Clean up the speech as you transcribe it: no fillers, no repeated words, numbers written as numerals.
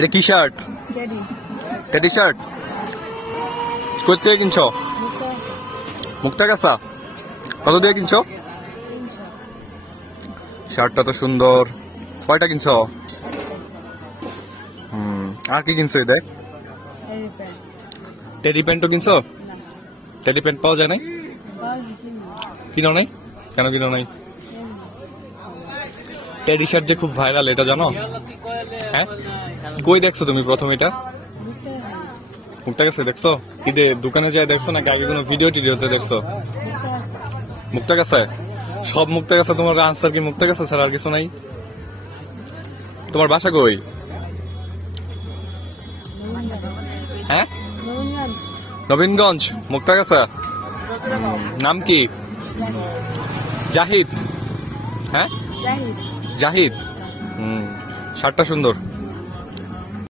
এটা কি shirt? Teddy shirt. কোথায় কিনছো? মুক্তাগাছা। কত দিয়ে কিনছো? শার্টটা তো সুন্দর। কয়টা কিনছো? আর কি কিনছো? দেখ, টেডি প্যান্টও কিনছো? টেডি প্যান্ট পাওয়া যায় নাই? কিনো নাই? কেন কিনো নাই? টেডি শার্ট যে খুব ভাইরাল, এটা জানো? হ্যাঁ, কই দেখছো তুমি প্রথম এটা? মুক্তাগাছা দেখছো? ঈদে দোকানে যায় দেখছো নাকি আগে কোনো ভিডিও টিডিওতে দেখছো? মুক্তাগাছা। সব মুক্তাগাছা। তোমার আনসার কি মুক্তাগাছা ছাড়া আর কিছু নাই? তোমার বাসা কই? হ্যাঁ, নবীনগঞ্জ। মুক্তাগাছা। নাম কি? জাহিদ। হ্যাঁ, জাহিদ। শার্টটা সুন্দর।